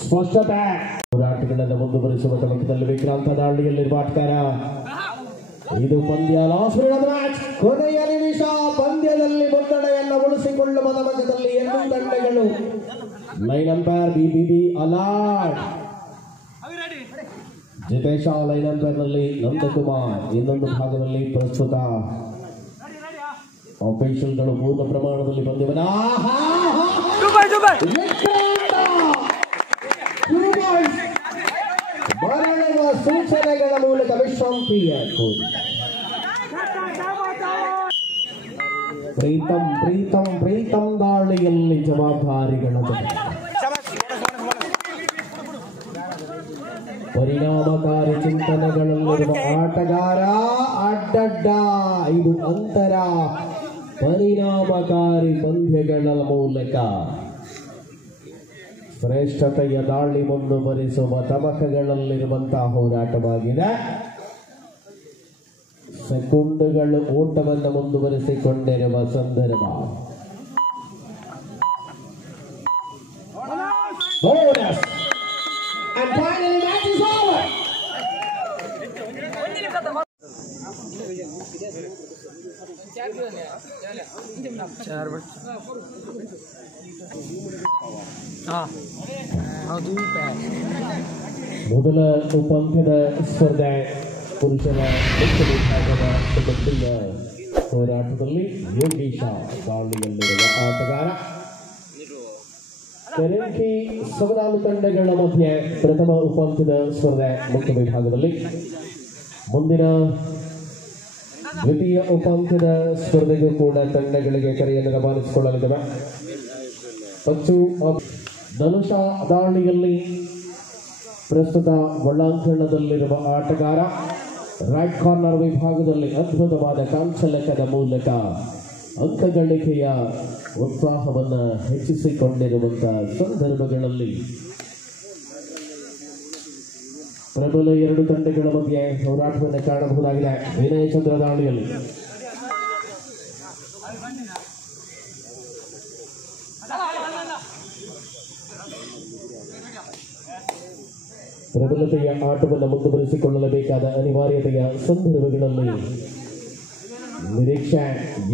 ಸ್ಪಷ್ಟತೆ ಹೋರಾಟಗಳನ್ನು ಮುಂದುವರಿಸುವ ತಮಕದಲ್ಲಿ ವಿಕ್ರಾಂತ ದಾಳಿಯಲ್ಲಿರುವ ಆಟಗಾರ. ಇದು ಪಂದ್ಯ ಲಾಸ್ಟ್ ಮ್ಯಾಚ್, ಕೊನೆಯ ನಿಮಿಷ. ಪಂದ್ಯದಲ್ಲಿ ಮುನ್ನಡೆಯನ್ನು ಉಳಿಸಿಕೊಳ್ಳುವ ತಮಕದಲ್ಲಿ ಎರಡೂ ತಂಡಗಳು. ಲೈನ್ ಅಂಪೈರ್ ಬಿಬಿಬಿ ಅಲಾರ್ಟ್. ಜಿತೇಶ ಲೈನ್ ಅಂಪೈರ್ ನಲ್ಲಿ ನಂದಕುಮಾರ್. ಇನ್ನೊಂದು ಭಾಗದಲ್ಲಿ ಪ್ರಸ್ತುತ ಆಫೀಷಿಯಲ್ಗಳು ಪೂರ್ಣ ಪ್ರಮಾಣದಲ್ಲಿ ಪಂದ್ಯವನ್ನು ಮರಳುವ ಸೂಚನೆಗಳ ಮೂಲಕ ವಿಶ್ರಾಂತಿಯ ಪ್ರೀತಂ ದಾಳಿಯಲ್ಲಿ ಜವಾಬ್ದಾರಿಗಳ ಪರಿಣಾಮಕಾರಿ ಚಿಂತನೆಗಳಲ್ಲಿರುವ ಆಟಗಾರ. ಅಡ್ಡಡ್ಡ ಇದು ಅಂತರ. ಪರಿಣಾಮಕಾರಿ ಪಂದ್ಯಗಳ ಮೂಲಕ ಶ್ರೇಷ್ಠತೆಯ ದಾಳಿ ಮುಂದುವರಿಸುವ ತಮಕಗಳಲ್ಲಿರುವಂತಹ ಹೋರಾಟವಾಗಿದೆ. ಸೆಕೆಂಡುಗಳು ಓಟವನ್ನು ಮುಂದುವರಿಸಿಕೊಂಡಿರುವ ಸಂದರ್ಭ. Bonus and finally match is over. ಮೊದಲ ಉಪಂತ್ಯದ ಸ್ಪರ್ಧೆ ಪುರುಷರ ಮುಖ್ಯ ವಿಭಾಗದ ಕಬಡ್ಡಿಯ ಹೋರಾಟದಲ್ಲಿ ಯೋಗೀಶ ದಾಳಿಯಲ್ಲಿರುವ ಆಟಗಾರ. ಕರೆಂಟಿ 14 ತಂಡಗಳ ಮಧ್ಯೆ ಪ್ರಥಮ ಉಪಾಂತ್ಯದ ಸ್ಪರ್ಧೆ ಮುಖ್ಯ ವಿಭಾಗದಲ್ಲಿ. ಮುಂದಿನ ದ್ವಿತೀಯ ಉಪಾಂತ್ಯದ ಸ್ಪರ್ಧೆಗೂ ಕೂಡ ತಂಡಗಳಿಗೆ ಕರೆಯನ್ನು ರವಾನಿಸಿಕೊಳ್ಳಲಿದೆ. ಪಚ್ಚು ಧನುಷ ದಾಳಿಯಲ್ಲಿ ಪ್ರಸ್ತುತ ಒಳಾಂಗಣದಲ್ಲಿರುವ ಆಟಗಾರ. ರೈಟ್ ಕಾರ್ನರ್ ವಿಭಾಗದಲ್ಲಿ ಅದ್ಭುತವಾದ ಕಾಂಚಲಕದ ಮೂಲಕ ಅಂಕ ಗಳಿಕೆಯ ಉತ್ಸಾಹವನ್ನು ಹೆಚ್ಚಿಸಿಕೊಂಡಿರುವಂತಹ ಸಂದರ್ಭಗಳಲ್ಲಿ ಪ್ರಬಲ ಎರಡು ತಂಡಗಳ ಮಧ್ಯೆ ಹೋರಾಟವನ್ನು ಕಾಣಬಹುದಾಗಿದೆ. ವಿನಯ ಚಂದ್ರ ದಾಳಿಯಲ್ಲಿ ಪ್ರಬಲತೆಯ ಆಟವನ್ನು ಮುಂದುವರಿಸಿಕೊಳ್ಳಲೇಬೇಕಾದ ಅನಿವಾರ್ಯತೆಯ ಸಂದರ್ಭಗಳಲ್ಲಿ ನಿರೀಕ್ಷೆ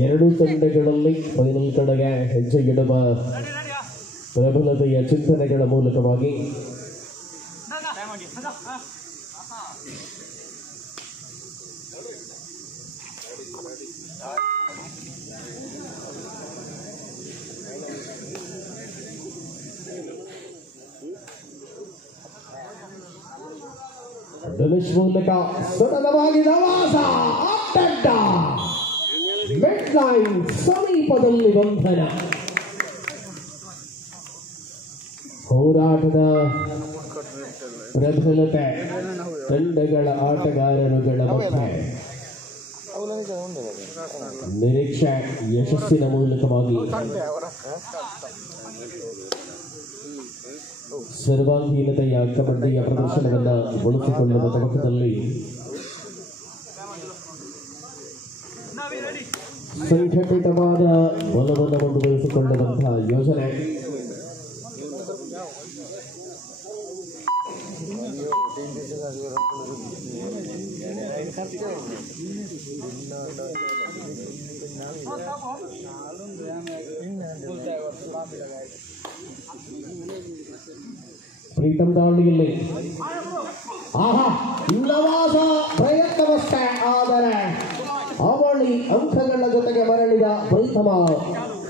ಎರಡೂ ತಂಡಗಳಲ್ಲಿ ಫೈನಲ್ ಕಡೆಗೆ ಹೆಜ್ಜೆ ಇಡುವ ಪ್ರಬಲತೆಯ ಚಿಂತನೆಗಳ ಮೂಲಕವಾಗಿ ಧನುಷ್ ಮೂಲಕ ಸತತವಾಗಿ ನವಾಸ ಅಡ್ಡ ಮಿಡ್ ಲೈನ್ ಸಮೀಪದಲ್ಲಿ ಬಂಧನ. ಹೋರಾಟದ ಪ್ರಬಲತೆ ತಂಡಗಳ ಆಟಗಾರರುಗಳ ಮಧ್ಯೆ ನಿರೀಕ್ಷೆ ಯಶಸ್ಸಿನ ಮೂಲಕವಾಗಿ ಸರ್ವಾಂಗೀನತೆಯ ಕಬಡ್ಡಿಯ ಪ್ರದರ್ಶನವನ್ನು ಬಳಸಿಕೊಳ್ಳುವ ತಮಕದಲ್ಲಿ ಸಂಘಟಿತವಾದ ಬಲವನ್ನು ಮುಂದುವರಿಸಿಕೊಳ್ಳುವಂತಹ ಯೋಜನೆ. ಪ್ರೀತಂ ದಾಳಿಯಲ್ಲಿ ನವಾಸ ಪ್ರಯತ್ನವಷ್ಟೇ, ಆದರೆ ಅವಳಿ ಅಂಕಗಳ ಜೊತೆಗೆ ಮರಳಿದ ಪ್ರಥಮ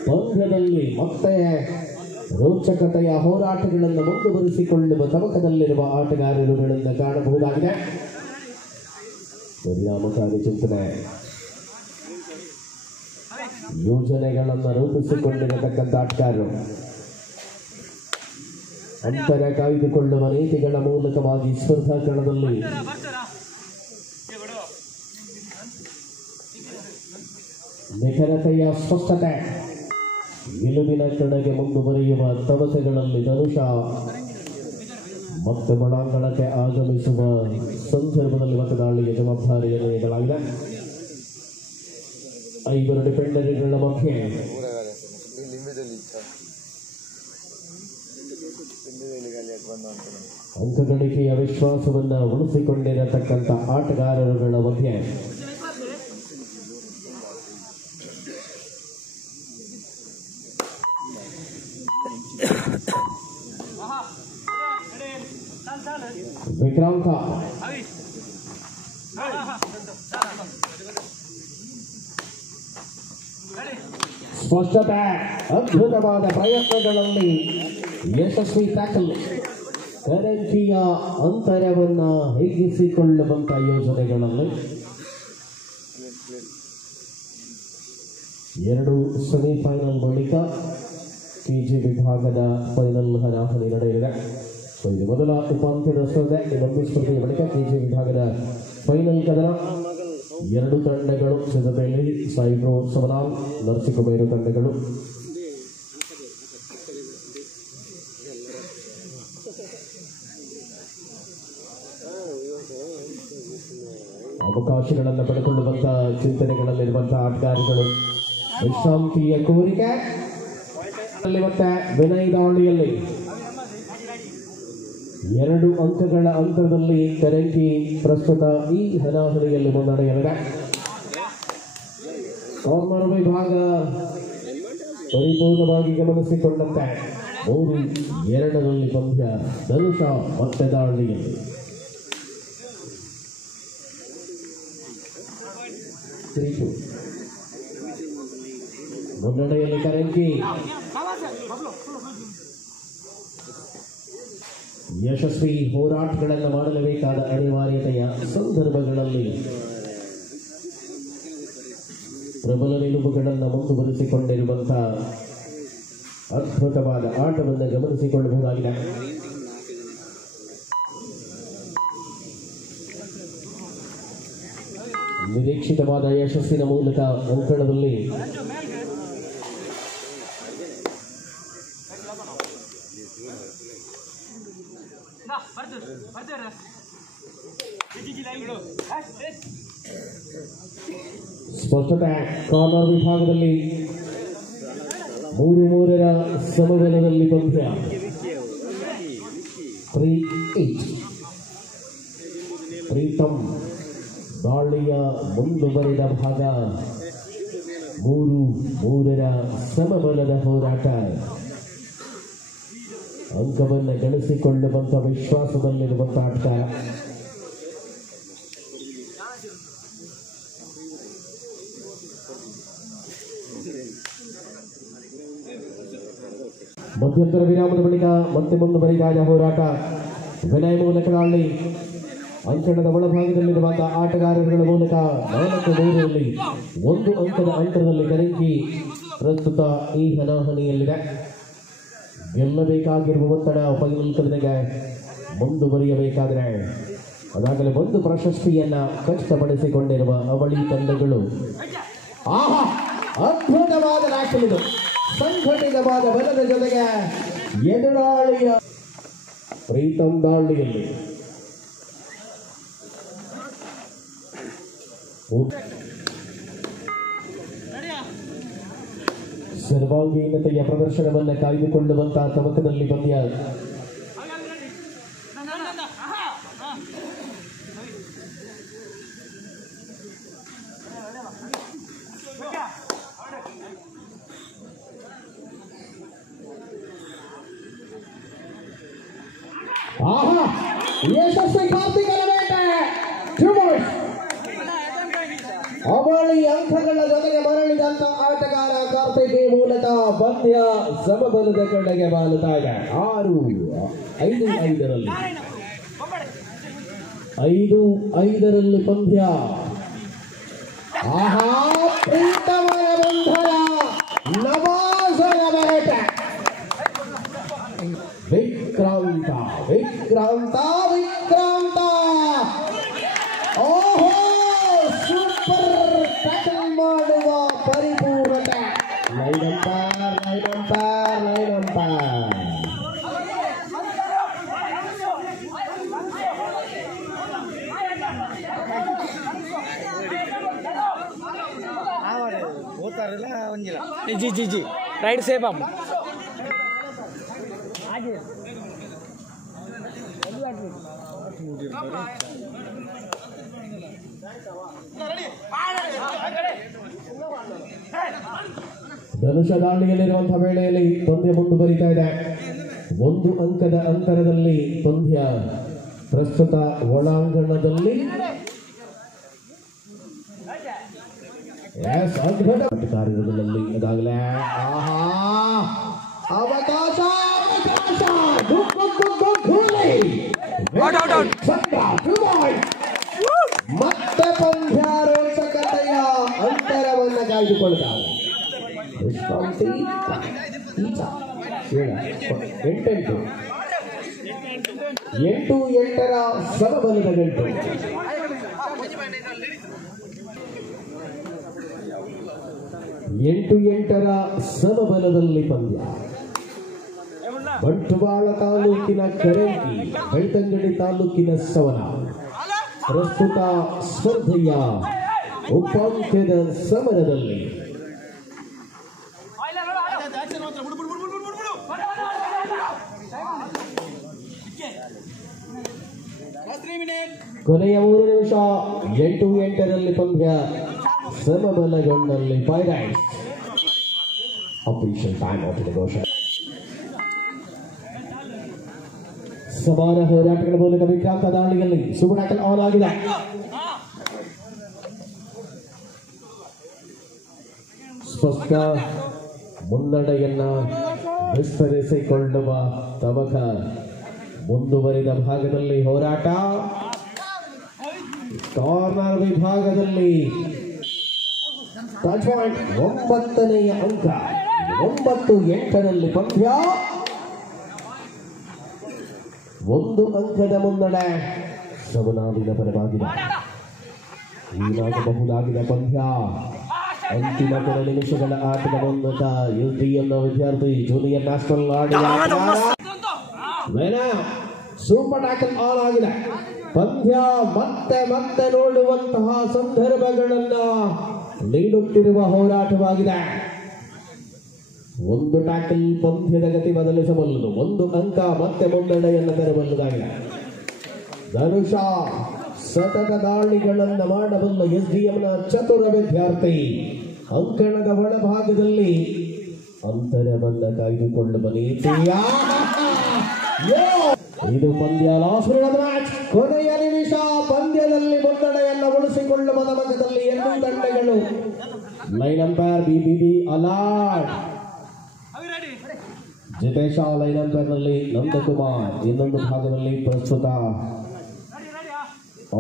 ಪಂದ್ಯದಲ್ಲಿ ಮತ್ತೆ ರೋಚಕತೆಯ ಹೋರಾಟಗಳನ್ನು ಮುಂದುವರಿಸಿಕೊಳ್ಳುವ ತಮಕದಲ್ಲಿರುವ ಆಟಗಾರರುಗಳನ್ನು ಕಾಣಬಹುದಾಗಿದೆ. ಪರಿಣಾಮಕಾರಿ ಚಿಂತನೆ ಯೋಜನೆಗಳನ್ನು ರೂಪಿಸಿಕೊಂಡಿರತಕ್ಕಂಥ ಆಟಗಾರರು ಅಂತರ ಕಾಯ್ದುಕೊಳ್ಳುವ ನೀತಿಗಳ ಮೂಲಕವಾಗಿ ಸ್ಪರ್ಧಾ ಕಣದಲ್ಲಿ ನಿಖರತೆಯ ಸ್ಪಷ್ಟತೆ ಗೆಲುವಿನ ಕಡೆಗೆ ಮುಂದುವರಿಯುವ ತವಸೆಗಳಲ್ಲಿ ಧನುಷ ಮತ್ತೆ ಒಳಾಂಗಣಕ್ಕೆ ಆಗಮಿಸುವ ಸಂದರ್ಭದಲ್ಲಿ ಮತ್ತೆ ದಾಳಿಯ ಜವಾಬ್ದಾರಿಯನ್ನು ನೀಡಲಾಗಿದೆ. 5 ಡಿಫೆಂಡರ್ಗಳ ಮಧ್ಯೆ ಅಂಕ ಗಳಿಕೆಯ ವಿಶ್ವಾಸವನ್ನು ಉಳಿಸಿಕೊಂಡಿರತಕ್ಕಂಥ ಆಟಗಾರರುಗಳ ಮಧ್ಯೆ ವಿಕ್ರಾಂತ ಸ್ಪಷ್ಟತೆ, ಅದ್ಭುತವಾದ ಪ್ರಯತ್ನಗಳಲ್ಲಿ ಯಶಸ್ವಿ ಟ್ಯಾಕಲ್, ಕರೆನ್ಸಿಯ ಅಂತರವನ್ನು ಹಿಗ್ಗಿಸಿಕೊಳ್ಳುವಂತ ಯೋಜನೆಗಳಲ್ಲಿ ಎರಡು ಸೆಮಿಫೈನಲ್ ಬಳಿಕ ಕೆಜಿ ವಿಭಾಗದ ಫೈನಲ್ ಹಣಾಹಣಿ ನಡೆಯಲಿದೆ. ಇದು ಮೊದಲ ಉಪಾಂತ್ಯದ ಸ್ಪರ್ಧೆ. ಇನ್ನೊಂದು ಸ್ಪರ್ಧೆಯ ಬಳಿಕ ಕೆಜಿ ವಿಭಾಗದ ಫೈನಲ್ ಕದನ. ಎರಡು ತಂಡಗಳು ಸಿದ್ಧತೆಯಲ್ಲಿ. ಸಾಯಿಬ್ರೋ ಸಮನಾಲ್, ನರಸಿಂಹಬೈರು ತಂಡಗಳು. ಅವಕಾಶಗಳನ್ನು ಪಡೆದುಕೊಳ್ಳುವಂತಹ ಚಿಂತನೆಗಳಲ್ಲಿರುವಂತಹ ಆಟಗಾರಗಳು. ವಿಶ್ರಾಂತಿಯ ಕೋರಿಕೆ ಮತ್ತೆ ವಿನಯ್ ದಾಳಿಯಲ್ಲಿ 2 ಅಂಕಗಳ ಅಂತರದಲ್ಲಿ ಕರೆಂಕಿ ಪ್ರಸ್ತುತ ಈ ಹಣಾಹಣಿಯಲ್ಲಿ ಮುನ್ನಡೆಯಲಿದೆ. ಕಾರ್ನರ್ ವಿಭಾಗ ಪರಿಪೂರ್ಣವಾಗಿ ಗಮನಿಸಿಕೊಂಡಂತೆ 3-2 ಪಂದ್ಯ ಧನುಷ ಮತ್ತೆ ದಾಳಿಯಲ್ಲಿ. ಮುನ್ನಡೆಯಲ್ಲಿ ಕರೆಂಕಿ. ಯಶಸ್ವಿ ಹೋರಾಟಗಳನ್ನು ಮಾಡಲೇಬೇಕಾದ ಅನಿವಾರ್ಯತೆಯ ಸಂದರ್ಭಗಳಲ್ಲಿ ಪ್ರಬಲ ನಿಲುವುಗಳನ್ನು ಮುಂದುವರಿಸಿಕೊಂಡಿರುವಂತಹ ಅದ್ಭುತವಾದ ಆಟವನ್ನು ಗಮನಿಸಿಕೊಳ್ಳಬಹುದಾಗಿದೆ. ನಿರೀಕ್ಷಿತವಾದ ಯಶಸ್ಸಿನ ಮೂಲಕ ಅಂಕಣದಲ್ಲಿ ಸ್ಪಷ್ಟತೆ. ಕಾರ್ನರ್ ವಿಭಾಗದಲ್ಲಿ 3-3 ಸಮಬಲದಲ್ಲಿ ಪಂದ್ಯ. 3-8. ಪ್ರೀತಮ್ ದಾಳಿಯ ಮುಂದುವರಿದ ಭಾಗ. 3-3 ಸಮಬಲದ ಹೋರಾಟ. ಅಂಕವನ್ನು ಗಳಿಸಿಕೊಳ್ಳುವಂತ ವಿಶ್ವಾಸದಲ್ಲಿರುವಂತಹ ಆಟಗಾರ. ಮಧ್ಯಂತರ ವಿರಾಮದ ಬಳಿಕ ಮತ್ತೆ ಮುಂದುವರಿದ ಹೋರಾಟ. ವಿನಯ್ ಮೂಲಕ ದಾಳಿ. ಅಂಕಣದ ಒಳಭಾಗದಲ್ಲಿರುವಂತಹ ಆಟಗಾರರುಗಳ ಮೂಲಕ 4-3 1 ಅಂಕದ ಅಂತರದಲ್ಲಿ ಕರೆಂಕಿ ಪ್ರಸ್ತುತ ಈ ಹಣಾಹಣಿಯಲ್ಲಿದೆ. ಗೆಲ್ಲಬೇಕಾಗಿರುವ ಒತ್ತಡ ಫೈನಲ್ ಕದನಿಗೆ ಮುಂದುವರಿಯಬೇಕಾದರೆ ಅದಾಗಲೇ ಒಂದು ಪ್ರಶಸ್ತಿಯನ್ನ ಖಚಿತಪಡಿಸಿಕೊಂಡಿರುವ ಅವಳಿ ತಂಡಗಳು. ಆಹಾ, ಅದ್ಭುತವಾದ ನ್ಯಾಷನಲ್ ಇದು. ಸಂಘಟಿತವಾದ ಬಲದ ಜೊತೆಗೆ ಎದುರಾಳಿಯ ಪ್ರೀತಮ್ ದಾಳಿಯಲ್ಲಿ ಸರ್ವಾಂಗೀನತೆಯ ಪ್ರದರ್ಶನವನ್ನು ಕಾಯ್ದುಕೊಳ್ಳುವಂತಹ ತವಕದಲ್ಲಿ ಪಂದ್ಯ. ಆಹಾ, ಯಶಸ್ವಿ ಕಾರ್ತಿಕನ ಬೇಟೆ. ಅವಳಿ ಅಂಕಗಳ ಜೊತೆಗೆ ಮರಳಿದಂತ ಆಟಗಾರ ಕಾರ್ತಿಕ್ ಮೂಲಕ ಪಂದ್ಯ ಸಮಬಲದ ಕಡೆಗೆ ಬಾಳುತ್ತಾ ಇದೆ. 5-5 ಪಂದ್ಯ. ಆಹಾ, ಪ್ರೀತಮರ ಬಂಧನ, ನವಾಜನ ಬೇಟೆ. ವಿಕ್ರಾಂತ ವಿಕ್ರಾಂತ ವಿಕ್ರಾಂತ. ಓಹೋ, ಸೂಪರ್ ಟ್ಯಾಕಲ್ ಮಾಡುವ ಪರಿಪೂರ್ಣತೆ. Line umpire. जी जी जी राइट से हम आगे ಧನುಷ ದಾಳಿಯಲ್ಲಿರುವಂತಹ ವೇಳೆಯಲ್ಲಿ ಪಂದ್ಯ ಮುಂದುವರಿತಾ ಇದೆ. 1 ಅಂಕದ ಅಂತರದಲ್ಲಿ ಪಂದ್ಯ ಪ್ರಸ್ತುತ ಒಳಾಂಗಣದಲ್ಲಿ ಕಾರ್ಯಗಳಲ್ಲಿ ಈಗಾಗಲೇ ಅವಕಾಶ ಮತ್ತೆ ಪಂದ್ಯ ರೋಚಕತೆಯ ಅಂತರವನ್ನು ಕಾಯ್ದುಕೊಳ್ತಾರೆ. 8-8 ಸಮಬಲದ ಗಂಟು. ಎಂಟು ಸಮಬಲದಲ್ಲಿ ಪಂದ್ಯ. ಬಂಟ್ವಾಳ ತಾಲೂಕಿನ ಕರಂಗಿ, ಬೆಳ್ತಂಗಡಿ ತಾಲೂಕಿನ ಸವನ ಪ್ರಸ್ತುತ ಸ್ಪರ್ಧೆಯ ಉಪಾಂತ್ಯದ ಸಮರದಲ್ಲಿ ಕೊನೆಯ 3 ನಿಮಿಷ. 8-8 ಪಂದ್ಯ ಸಮಬಲಗೊಂಡಲ್ಲಿ ಪೈರೈಟ್ಸ್. ಆಪರೇಷನ್ ಟೈಮ್ ಔಟ್ ಘೋಷಣೆ. ಸಮಾನ ಹೋರಾಟಗಳ ಮೂಲಕ ವಿಕ್ರಾಂತ ದಾಳಿಯಲ್ಲಿ ಸುಬುಟಾಕಲ್ ಆನ್ ಆಗಿದೆ. ಸ್ಪಷ್ಟ ಮುನ್ನಡೆಯನ್ನ ವಿಸ್ತರಿಸಿಕೊಳ್ಳುವ ತವಕ. ಮುಂದುವರಿದ ಭಾಗದಲ್ಲಿ ಹೋರಾಟ. ಕಾರ್ನರ್ ವಿಭಾಗದಲ್ಲಿ 9ನೇ ಅಂಕ. 9-8 ಪಂದ್ಯ. 1 ಅಂಕದ ಮುನ್ನಡೆ ಸವನಾದಿನ ಪರವಾಗಿದೆ. ಏನಾಗಬಹುದಾಗಿದೆ ಪಂದ್ಯ. ಅಂತಿಮ ಕೆಲ ನಿಮಿಷಗಳ ಆಟದ ಮೂಲಕ ಯುಟಿಎನ್ನ ವಿದ್ಯಾರ್ಥಿ junior national super tackle on ಆಗಿದೆ. ಪಂದ್ಯ ಮತ್ತೆ ನೋಡುವಂತಹ ಸಂದರ್ಭಗಳನ್ನ ನೀಡುತ್ತಿರುವ ಹೋರಾಟವಾಗಿದೆ. 1 ಟ್ಯಾಕಲ್ ಪಂದ್ಯದ ಗತಿ ಬದಲಿಸಬಲ್ಲದು. 1 ಅಂಕ ಮತ್ತೆ ಮುನ್ನಡೆಯನ್ನು ತರಬಲ್ಲದಾಗಿದೆ. ಧನುಷ ಸತತ ದಾಳಿಗಳನ್ನು ಮಾಡಬಲ್ಲ ಎಸ್ಡಿಎಂನ ಚತುರ ವಿದ್ಯಾರ್ಥಿ. ಅಂಕಣದ ಒಳಭಾಗದಲ್ಲಿ ಅಂತರವನ್ನು ಕಾಯ್ದುಕೊಳ್ಳುವ ನೀತಿಯ ಇದು ಪಂದ್ಯ. ಲಾಸ್ಟ್ ಮ್ಯಾಚ್, ಕೊನೆಯ ನಿಮಿಷ. ಪಂದ್ಯದಲ್ಲಿ ಮುನ್ನಡೆಯನ್ನು ಉಳಿಸಿಕೊಳ್ಳುವ ತವಕದಲ್ಲಿ 2 ತಂಡಗಳು. ಲೈನ್ ಅಂಪೈರ್ ಬಿಬಿಬಿ ಅಲಾರ್ಡ್. ಜಿತೇಶ ಲೈನ್ ಅಂಪೈರ್ ನಲ್ಲಿ ನಂದಕುಮಾರ್. ಇನ್ನೊಂದು ಭಾಗದಲ್ಲಿ ಪ್ರಸ್ತುತ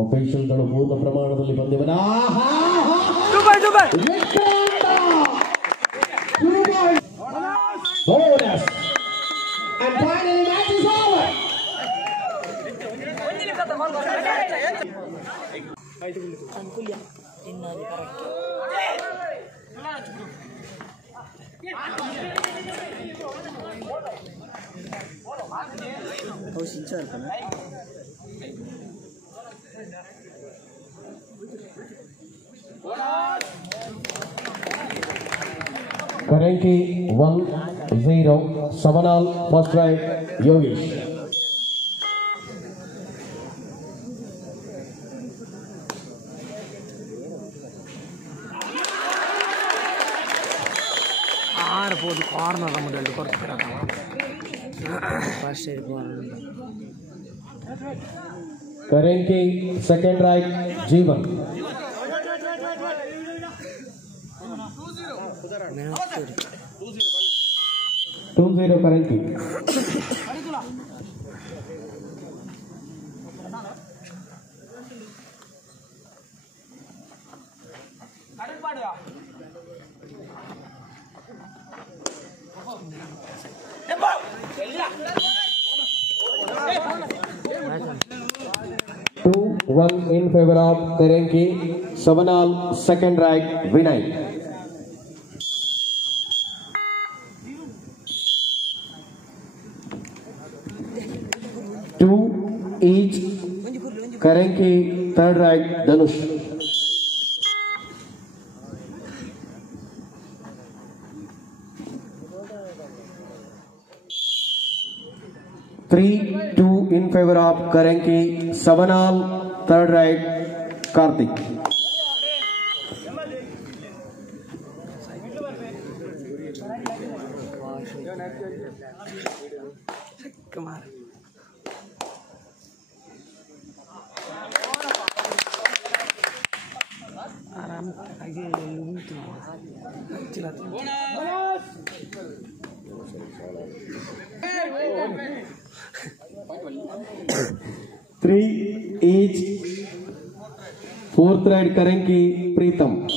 ಆಫೀಷಿಯಲ್ಗಳು ಪೂರ್ಣ ಪ್ರಮಾಣದಲ್ಲಿ ಪಂದ್ಯವನ್ನು Currently 1-0 Savanal. First right Yogesh. Corner ಮೊದಲು ಕೊಡ್ತಾರೆ. Currently second right Jeevan. 2-0 currently. One in favor of Karenki. Savanal second right Vinay. Two each. Karenki third right Dhanush. Three, two, in favor of Karanki. 7 all, third right, Karthik. Kumar आराम आगे चलाते 3 each. Fourth right, Karanki, Preetham.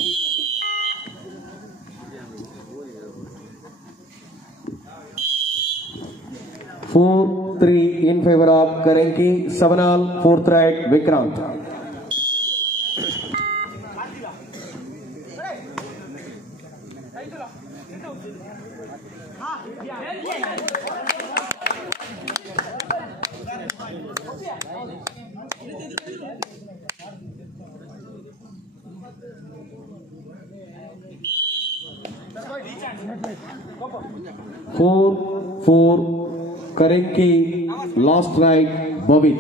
Four, 3 in favor of Karanki. 7 all, fourth right, Vikrant. Four, Karanki, last right, Bobit.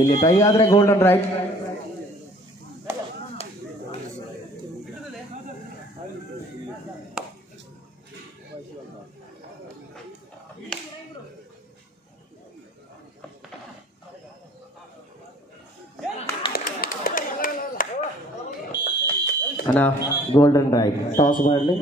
ಇಲ್ಲಿ tie ಆದ್ರೆ golden right. ಅಣ್ಣ golden right toss ಮಾಡಲಿ.